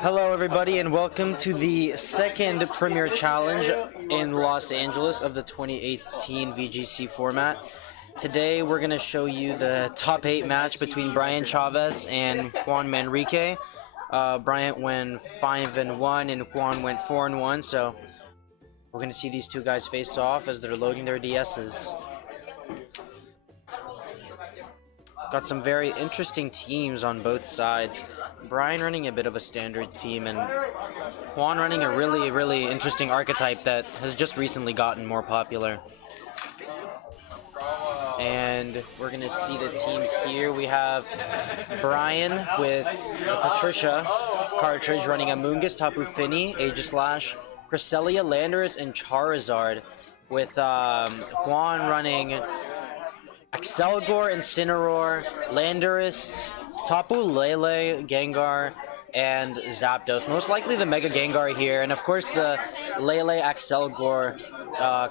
Hello everybody and welcome to the second Premier Challenge in Los Angeles of the 2018 VGC format. Today we're going to show you the top 8 match between Brian Chavez and Juan Manrique. Brian went 5-1 and Juan went 4-1, so we're going to see these two guys face off as they're loading their DSs. Got some very interesting teams on both sides. Brian running a bit of a standard team and Juan running a really interesting archetype that has just recently gotten more popular. And we're going to see the teams here. We have Brian with the Patricia cartridge running Amoonguss, Tapu Fini, Aegislash, Cresselia, Landorus, and Charizard, with Juan running Accelgor, Incineroar, Landorus, Tapu Lele, Gengar, and Zapdos. Most likely the Mega Gengar here, and of course the Lele Accelgor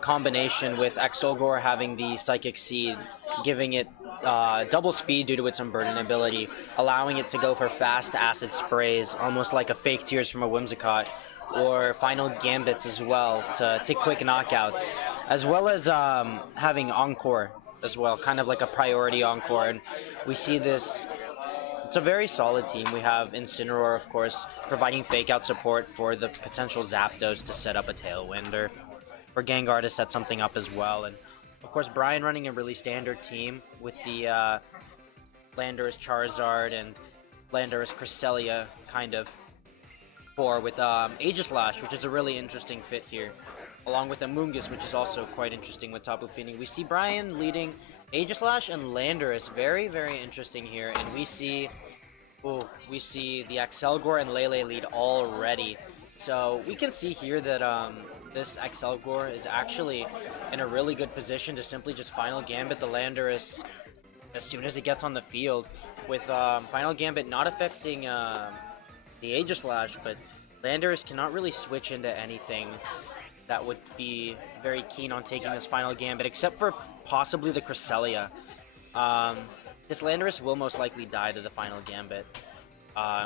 combination with Accelgor having the Psychic Seed, giving it double speed due to its Unburden ability, allowing it to go for fast acid sprays, almost like a fake Tears from a Whimsicott, or final Gambits as well to take quick knockouts, as well as having Encore as well, kind of like a priority Encore. And we see this, it's a very solid team. We have Incineroar, of course, providing fake out support for the potential Zapdos to set up a Tailwind, or for Gengar to set something up as well. And of course Brian running a really standard team with the Landorus Charizard and Landorus Cresselia kind of core, with Aegislash, which is a really interesting fit here, along with Amoonguss, which is also quite interesting with Tapu Fini. We see Brian leading Aegislash and Landorus, very interesting here, and we see the Accelgor and Lele lead already. So we can see here that this Accelgor is actually in a really good position to simply just Final Gambit the Landorus as soon as it gets on the field, with Final Gambit not affecting the Aegislash, but Landorus cannot really switch into anything that would be very keen on taking this Final Gambit, except for possibly the Cresselia. This Landorus will most likely die to the Final Gambit.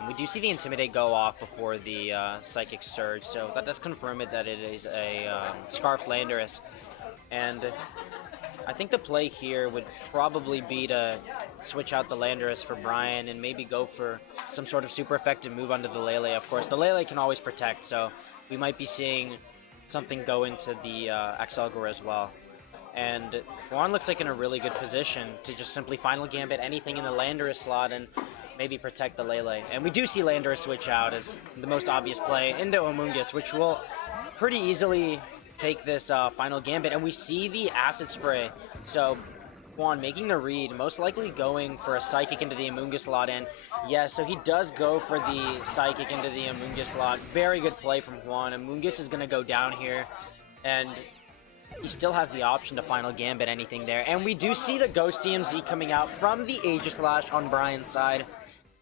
We do see the Intimidate go off before the Psychic Surge, so that does confirm it that it is a Scarf Landorus. And I think the play here would probably be to switch out the Landorus for Brian and maybe go for some sort of super effective move onto the Lele. Of course, the Lele can always protect, so we might be seeing something go into the Accelgor as well. And Juan looks like in a really good position to just simply Final Gambit anything in the Landorus slot and maybe protect the Lele. And we do see Landorus switch out as the most obvious play into Amoonguss, which will pretty easily take this Final Gambit. And we see the Acid Spray. So Juan making the read, most likely going for a Psychic into the Amoonguss slot, and yes, so he does go for the Psychic into the Amoonguss slot. Very good play from Juan. Amoonguss is going to go down here, and he still has the option to Final Gambit anything there. And we do see the Ghost DMZ coming out from the Aegislash on Brian's side,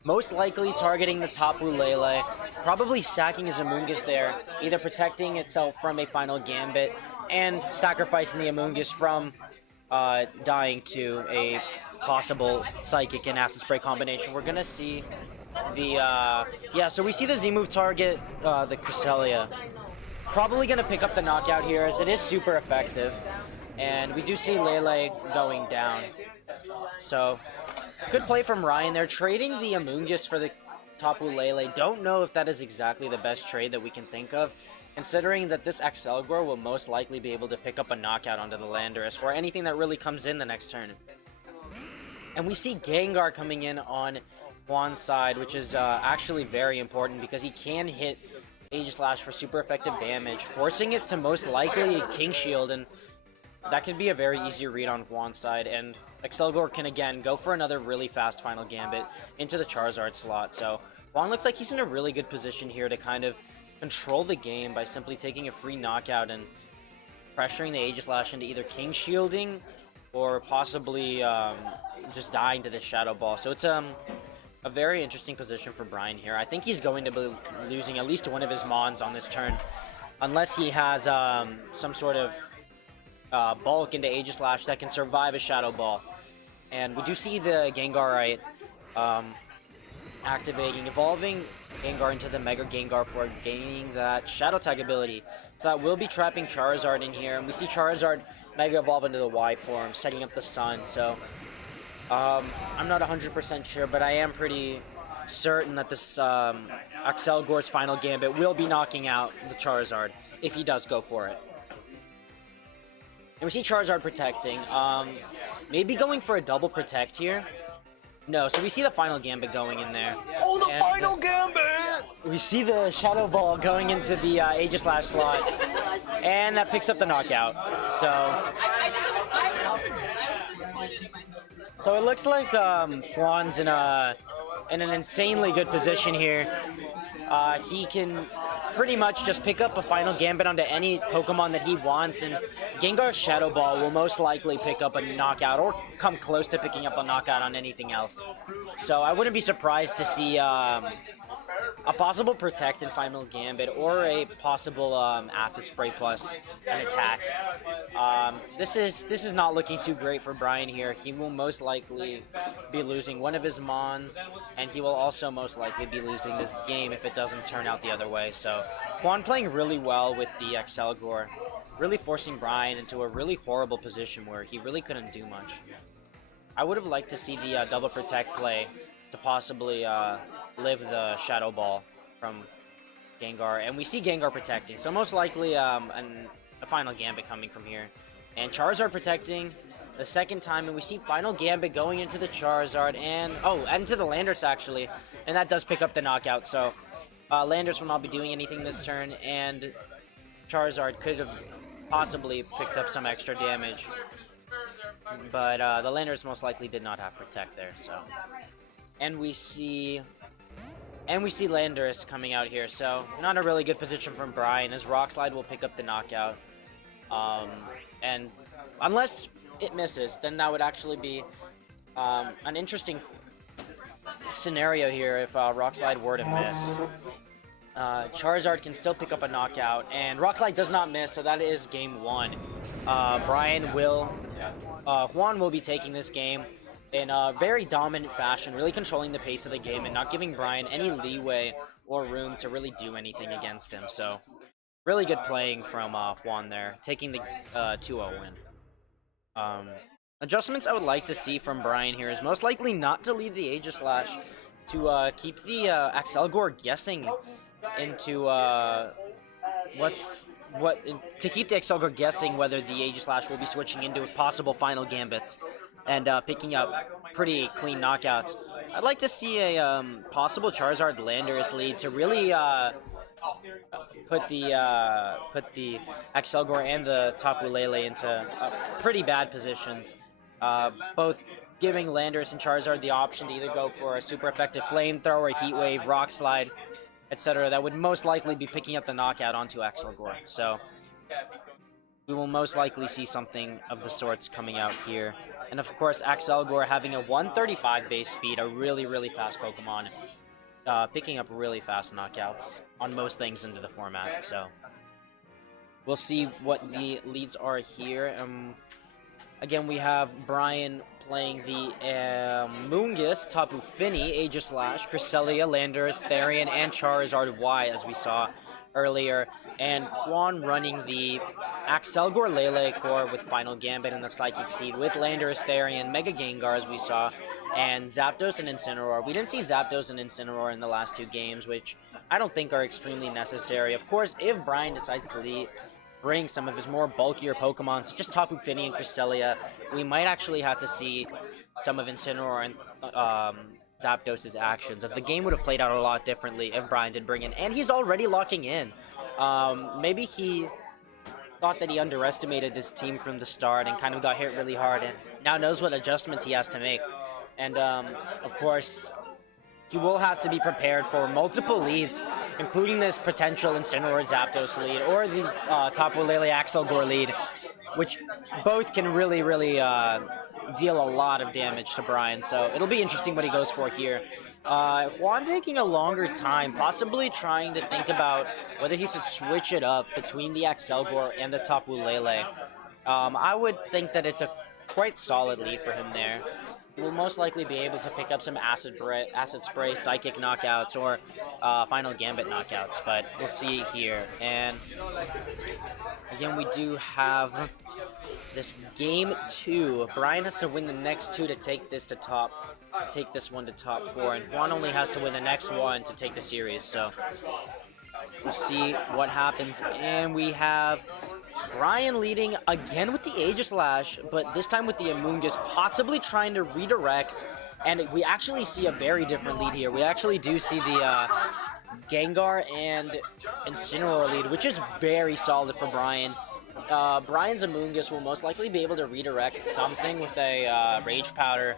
most likely targeting the Tapu Lele, probably sacking his Amoonguss there, either protecting itself from a Final Gambit and sacrificing the Amoonguss from dying to a possible Psychic and Acid Spray combination. We're gonna see the so we see the Z-move target the Cresselia. Probably gonna pick up the knockout here, as it is super effective, and we do see Lele going down. So good play from Ryan. They're trading the Amoonguss for the Tapu Lele. Don't know if that is exactly the best trade that we can think of, considering that this Accelgor will most likely be able to pick up a knockout onto the Landorus, or anything that really comes in the next turn. And we see Gengar coming in on Juan's side, which is actually very important, because he can hit Aegislash for super effective damage, forcing it to most likely King Shield, and that could be a very easy read on Juan's side. And Accelgor can again go for another really fast Final Gambit into the Charizard slot. So Juan looks like he's in a really good position here to kind of control the game by simply taking a free knockout and pressuring the Aegislash into either King Shielding or possibly just dying to the Shadow Ball. So it's a very interesting position for Brian here. I think he's going to be losing at least one of his Mons on this turn, unless he has some sort of bulk into Aegislash that can survive a Shadow Ball. And we do see the Gengarite activating, evolving Gengar into the Mega Gengar for gaining that Shadow Tag ability. So that will be trapping Charizard in here, and we see Charizard Mega Evolve into the Y form, setting up the Sun. So I'm not 100% sure, but I am pretty certain that this Axelgor's final Gambit will be knocking out the Charizard if he does go for it. And we see Charizard protecting, maybe going for a double protect here. No, so we see the final Gambit going in there. Oh, the final Gambit! We see the Shadow Ball going into the Aegislash slot, and that picks up the knockout. So it looks like Juan's in an insanely good position here. He can pretty much just pick up a final Gambit onto any Pokemon that he wants, and Gengar's Shadow Ball will most likely pick up a knockout or come close to picking up a knockout on anything else. So I wouldn't be surprised to see a possible Protect in final Gambit or a possible Acid Spray plus an attack. This is not looking too great for Brian here. He will most likely be losing one of his Mons, and he will also most likely be losing this game if it doesn't turn out the other way. So Juan playing really well with the Axelgor, really forcing Brian into a really horrible position where he really couldn't do much. I would have liked to see the double protect play to possibly live the Shadow Ball from Gengar, and we see Gengar protecting, so most likely a final Gambit coming from here. And Charizard protecting the second time, and we see final Gambit going into the Charizard, and into the Landorus actually, and that does pick up the knockout. So Landorus will not be doing anything this turn, and Charizard could have possibly picked up some extra damage, but the Landorus most likely did not have protect there. So, and we see Landorus coming out here, so not a really good position from Brian, as Rock Slide will pick up the knockout. And unless it misses, then that would actually be an interesting scenario here if Rock Slide were to miss. Charizard can still pick up a knockout, and Rock Slide does not miss, so that is game one. Juan will be taking this game in a very dominant fashion, really controlling the pace of the game and not giving Brian any leeway or room to really do anything against him. So really good playing from Juan there, taking the 2-0 win. Adjustments I would like to see from Brian here is most likely not to lead the Aegislash, to keep the Axelgor guessing into to keep the Axelgor guessing whether the Aegislash will be switching into possible final Gambits and picking up pretty clean knockouts. I'd like to see a possible Charizard Landorus lead to really put the Axelgor and the Tapu Lele into pretty bad positions. Both giving Landorus and Charizard the option to either go for a super effective Flamethrower, Heat Wave, Rock Slide, etc. that would most likely be picking up the knockout onto Axelgor. So we will most likely see something of the sorts coming out here. And of course, Axelgor having a 135 base speed, a really, really fast Pokemon, picking up really fast knockouts on most things into the format. So we'll see what the leads are here. Again, we have Brian playing the Mungus, Tapu Fini, Aegislash, Cresselia, Landorus, Therian, and Charizard Y, as we saw earlier, and Juan running the Axelgor Lele core with Final Gambit and the Psychic Seed with Landorus, Therian, Mega Gengar, as we saw, and Zapdos and Incineroar. We didn't see Zapdos and Incineroar in the last two games, which I don't think are extremely necessary. Of course, if Brian decides to bring some of his more bulkier Pokemon, such as Tapu Fini and Cresselia, we might actually have to see some of Incineroar and Zapdos' actions, as the game would have played out a lot differently if Brian did bring in. And he's already locking in. Maybe he thought that he underestimated this team from the start and kind of got hit really hard and now knows what adjustments he has to make. And of course, he will have to be prepared for multiple leads, including this potential Incineroar Zapdos lead or the Tapu Lele Axelgor lead, which both can really, really deal a lot of damage to Brian. So it'll be interesting what he goes for here. Juan taking a longer time, possibly trying to think about whether he should switch it up between the Axelgor and the Tapu Lele. I would think that it's a quite solid lead for him there. He will most likely be able to pick up some Acid Spray, Psychic knockouts, or Final Gambit knockouts, but we'll see here. And again, we do have this game 2. Brian has to win the next 2 to take this to take this one to top 4, and Juan only has to win the next one to take the series. So we'll see what happens. And we have Brian leading again with the Aegislash, but this time with the Amoonguss, possibly trying to redirect. And we actually see a very different lead here. We actually do see the Gengar and Incineroar lead, which is very solid for Brian. Brian's Amoonguss will most likely be able to redirect something with a Rage Powder.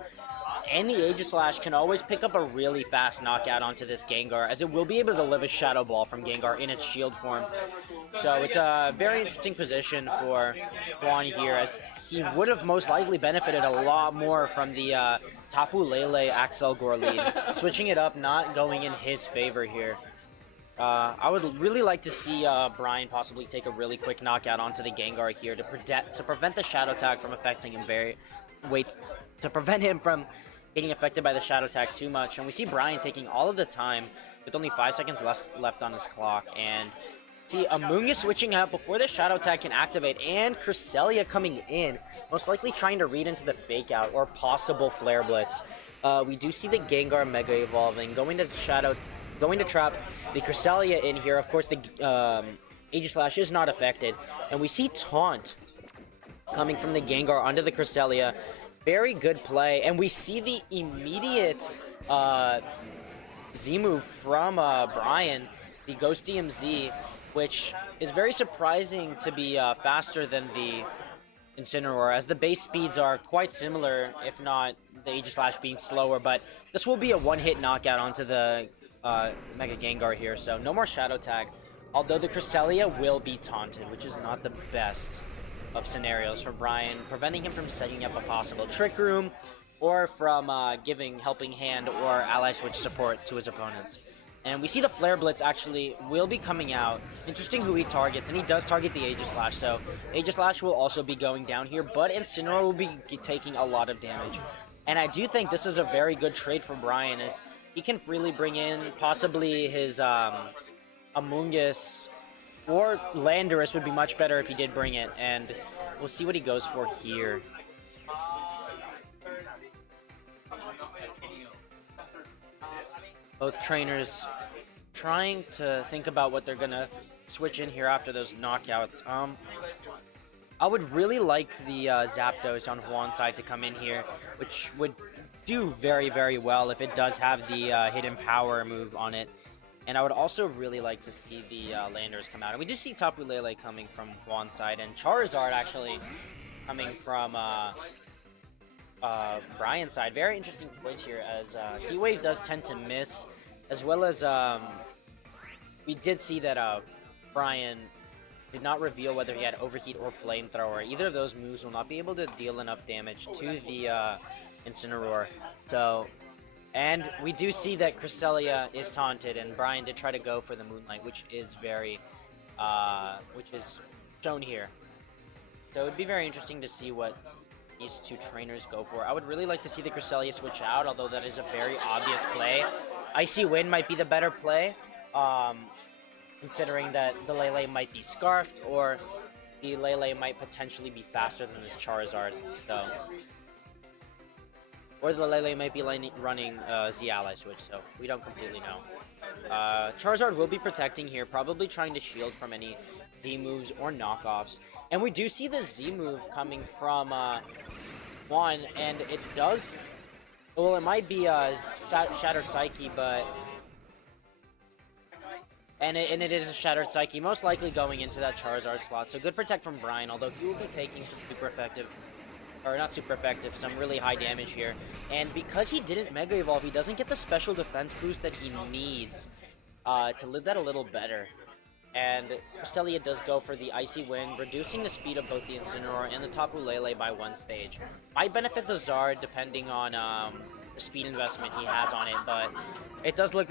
And the Aegislash can always pick up a really fast knockout onto this Gengar, as it will be able to live a Shadow Ball from Gengar in its shield form. So it's a very interesting position for Juan here, as he would have most likely benefited a lot more from the Tapu Lele Axel Gore lead. Switching it up, not going in his favor here. I would really like to see Brian possibly take a really quick knockout onto the Gengar here to prevent the Shadow Tag from affecting him to prevent him from getting affected by the Shadow Tag too much. And we see Brian taking all of the time with only 5 seconds left on his clock. And see Amoonguss switching out before the Shadow Tag can activate, and Cresselia coming in, most likely trying to read into the Fake Out or possible Flare Blitz. We do see the Gengar Mega Evolving, going to trap the Cresselia in here. Of course, the Aegislash is not affected. And we see Taunt coming from the Gengar onto the Cresselia. Very good play, and we see the immediate Z-move from Brian, the Ghost DMZ, which is very surprising to be faster than the Incineroar, as the base speeds are quite similar, if not the Aegislash being slower, but this will be a one-hit knockout onto the Mega Gengar here, so no more Shadow Tag, although the Cresselia will be taunted, which is not the best of scenarios for Brian, preventing him from setting up a possible Trick Room, or from helping hand or ally switch support to his opponents. And we see the Flare Blitz actually will be coming out. Interesting who he targets, and he does target the Aegislash, so Aegislash will also be going down here, but Incineroar will be taking a lot of damage. And I do think this is a very good trade for Brian, as he can freely bring in possibly his Amoonguss, or Landorus would be much better if he did bring it, and we'll see what he goes for here. Both trainers trying to think about what they're gonna switch in here after those knockouts. I would really like the Zapdos on Juan's side to come in here, which would do very, very well if it does have the Hidden Power move on it. And I would also really like to see the Landers come out. And we do see Tapu Lele coming from Juan's side, and Charizard actually coming from Brian's side. Very interesting points here, as Heat Wave does tend to miss, as well as we did see that Brian did not reveal whether he had Overheat or Flamethrower. Either of those moves will not be able to deal enough damage to the Incineroar. So, and we do see that Cresselia is taunted, and Brian did try to go for the Moonlight, which is shown here. So it would be very interesting to see what these two trainers go for. I would really like to see the Cresselia switch out, although that is a very obvious play. Icy Wind might be the better play, considering that the Lele might be Scarfed, or the Lele might potentially be faster than this Charizard. So, or the Lele might be running Z-Ally Switch, so we don't completely know. Charizard will be protecting here, probably trying to shield from any D moves or knockoffs. And we do see the Z move coming from Juan, and it does... Well, it might be Shattered Psyche, but... And it is a Shattered Psyche, most likely going into that Charizard slot. So good protect from Brian, although he will be taking some super effective... Or not super effective, some really high damage here. And because he didn't Mega Evolve, he doesn't get the special defense boost that he needs to live that a little better. And Cresselia does go for the Icy Wind, reducing the speed of both the Incineroar and the Tapu Lele by one stage. Might benefit the Zard depending on the speed investment he has on it, but it does look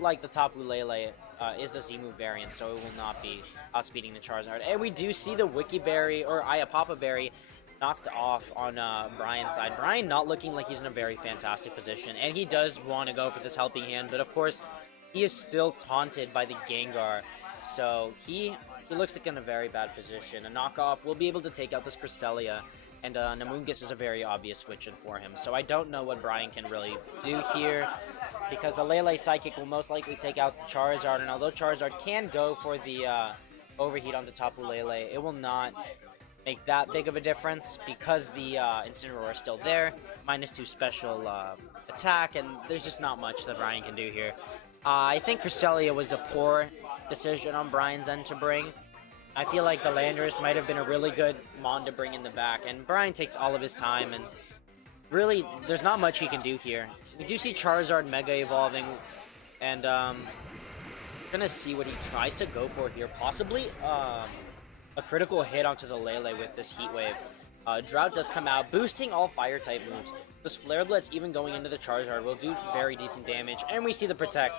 like the Tapu Lele is a Z-move variant, so it will not be outspeeding the Charizard. And we do see the Wiki Berry, or Iapapa Berry, knocked off on Brian's side. Brian not looking like he's in a very fantastic position, and he does want to go for this helping hand, but of course, he is still taunted by the Gengar, so he looks like in a very bad position. A knockoff will be able to take out this Cresselia, and Namungus is a very obvious switch-in for him, so I don't know what Brian can really do here, because a Lele Psychic will most likely take out the Charizard, and although Charizard can go for the overheat onto Tapu Lele, it will not make that big of a difference because the Incineroar is still there, -2 special attack, and there's just not much that Brian can do here. I think Cresselia was a poor decision on Brian's end to bring. I feel like the Landorus might have been a really good Mon to bring in the back, and Brian takes all of his time, and really, there's not much he can do here. We do see Charizard Mega Evolving, and we're gonna see what he tries to go for here. Possibly a critical hit onto the Lele with this Heat Wave. Drought does come out, boosting all Fire-type moves. This Flare Blitz, even going into the Charizard, will do very decent damage, and we see the Protect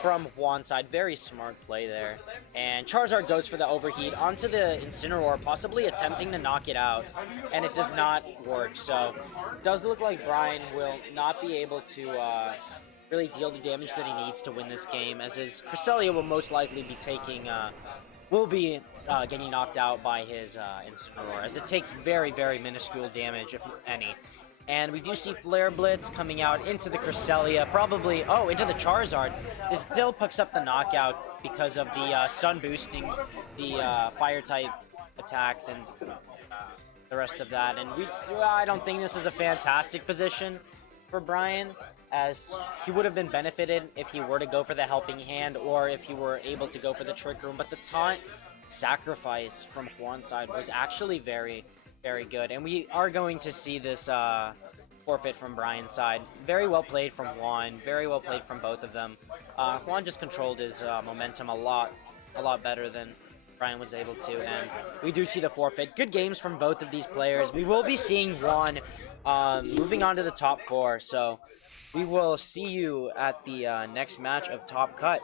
from Juan's side. Very smart play there. And Charizard goes for the overheat onto the Incineroar, possibly attempting to knock it out, and it does not work. So it does look like Brian will not be able to really deal the damage that he needs to win this game, as his Cresselia will most likely be taking getting knocked out by his Incineroar, as it takes very, very minuscule damage, if any. And we do see Flare Blitz coming out into the Cresselia, probably, into the Charizard. This still picks up the knockout because of the Sun boosting the Fire-type attacks and the rest of that. And I don't think this is a fantastic position for Brian, as he would have been benefited if he were to go for the Helping Hand or if he were able to go for the Trick Room. But the taunt sacrifice from Juan's side was actually very, very good, and we are going to see this forfeit from Brian's side. Very well played from Juan, very well played from both of them. Juan just controlled his momentum a lot better than Brian was able to, and we do see the forfeit. Good games from both of these players. We will be seeing Juan moving on to the top 4, so we will see you at the next match of Top Cut.